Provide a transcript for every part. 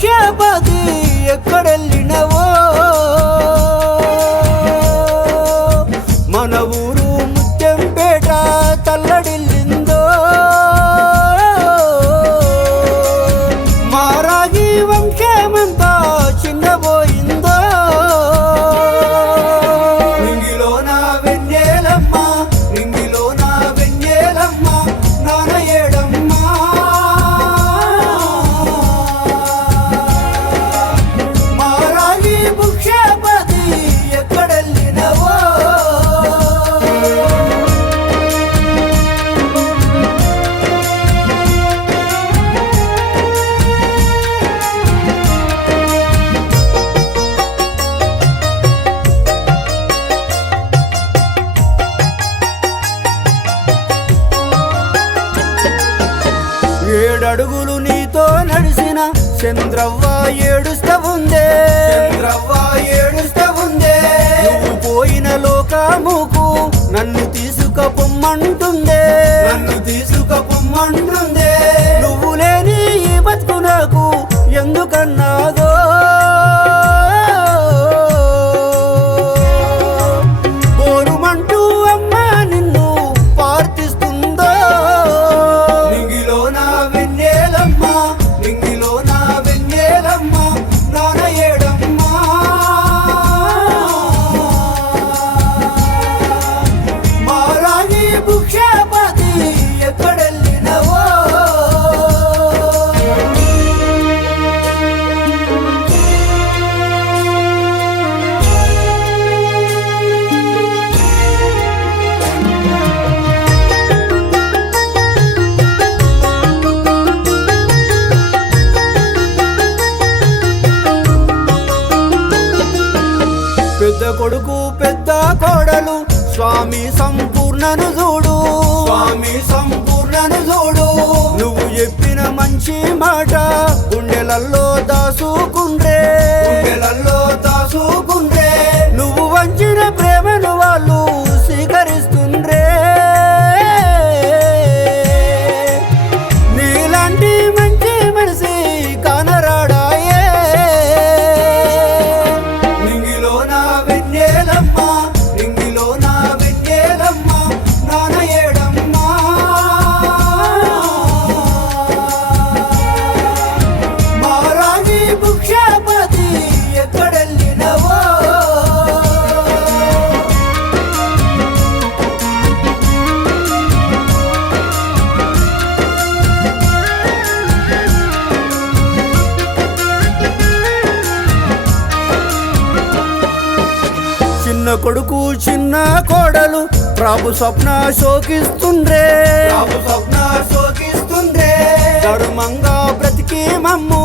భిక్షాపతి ఎక్కడెళ్ళినవో మన ఊరు ముత్యంపేట తల్లడిల్లిందో మారాగి వంశమంతా చిన్నబోయిందో నింగిలోన వెన్నెలమ్మ నింగిలోన వెన్నెలమ్మ నాన్న ఏడమ్మా మారాగి భిక్షాపతి ఎక్కడెళ్ళినవో ఏడడుగులు నీతో నడిసిన చంద్రవ్వ ఏడుస్తా ఉందే చంద్రవ్వ ఏడుస్తా ఉందే నువ్వు పోయిన లోకముకు నన్ను తీసుకుపొమ్మంటుందే నన్ను తీసుకుపొమ్మంటుందే నువ్వు లేని ఈ బతుకు నాకు ఎందుకన్నాదో బోరుమంటూ అమ్మ నిన్ను ప్రార్థిస్తుందో నింగిలోన వెన్నెలమ్మ నింగిలోన వెన్నెలమ్మ నాన్న ఏడమ్మా మారాగి భిక్షాపతి ఎక్కడెళ్ళినవో పెద్ద కొడుకు పెద్ద కోడలు స్వామి సంపూర్ణను చూడు స్వామి సంపూర్ణను చూడు నువ్వు చెప్పిన మంచి మాట గుండెలల్లో దాసుకుండ్రే గుండెలల్లో దాసుకుండ్రే నువ్వు వంచిన ప్రేమను వాళ్ళు స్వీకరిస్తుండ్రే నీలాంటి మంచి మనిషి కానరాడాయే నింగిలోన వెన్నెలమ్మ నింగిలోన వెన్నెలమ్మ నాన్న ఏడమ్మా మారాగి భిక్షాపతి ఎక్కడెళ్ళినవో చిన్న కొడుకు చిన్న కోడలు ప్రభు స్వప్న శోకిస్తుండ్రే ప్రభు స్వప్న శోకిస్తుండ్రే ధర్మంగా బ్రతికి మమ్ము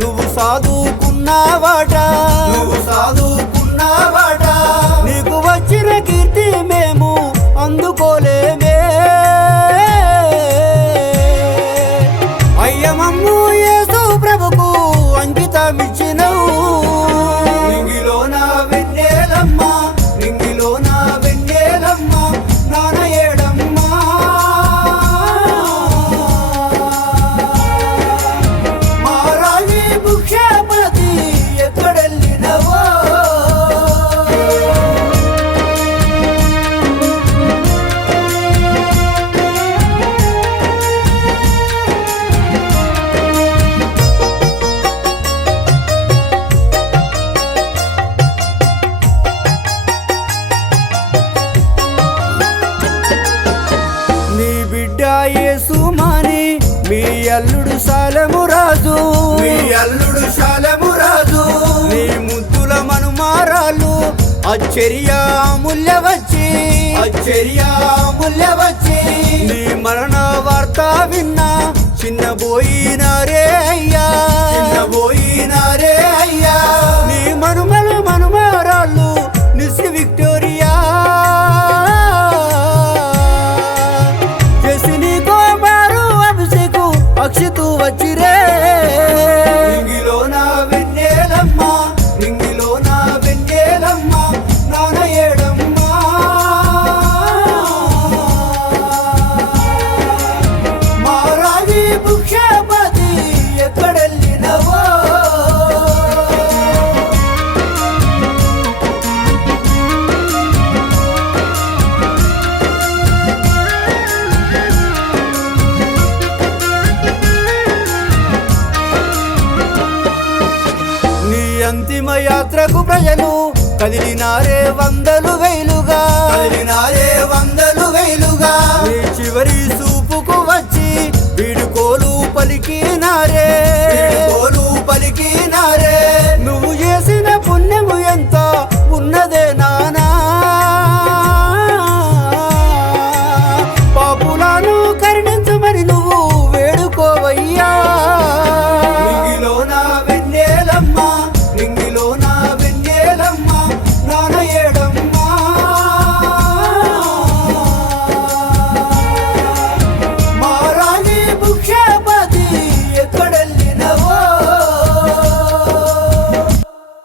నువ్వు సాధుకున్నావాట నువ్వు సాధుకున్నావాట నీకు వచ్చిన కీర్తి మేము అందుకోలేమే అయ్య మమ్ము యేసు ప్రభుకు అంకితమిచ్చినవు నింగిలోన వెన్నెలమ్మ నింగిలోన వెన్నెలమ్మ నాన్న ఏడమ్మా మారాగి భిక్షాపతి ఎక్కడెళ్ళినవో నీ బిడ్డ యేసు మాని మీ అల్లుడు శాలము రాజు మీ అల్లుడు శాలము రాజు నీ ముద్దుల మనుమారాలు అచ్చర్య అమూల్య వచ్చి నీ మరణ వార్త విన్నా చిన్నబోయినారే అయ్యా చిన్నబోయినారే అయ్యా నీ మనుమారాలు నిసి విక్టోరియా అక్షితు వచ్చిరే నింగిలోన వెన్నెలమ్మ నింగిలోన వెన్నెలమ్మ నాన్న ఏడమ్మా మారాగి భిక్షాపతి యాత్రకు ప్రజలు కదిలినారే వందలు వేలుగా నీ చివరి చూపుకు వచ్చి వీడుకోలు పలికి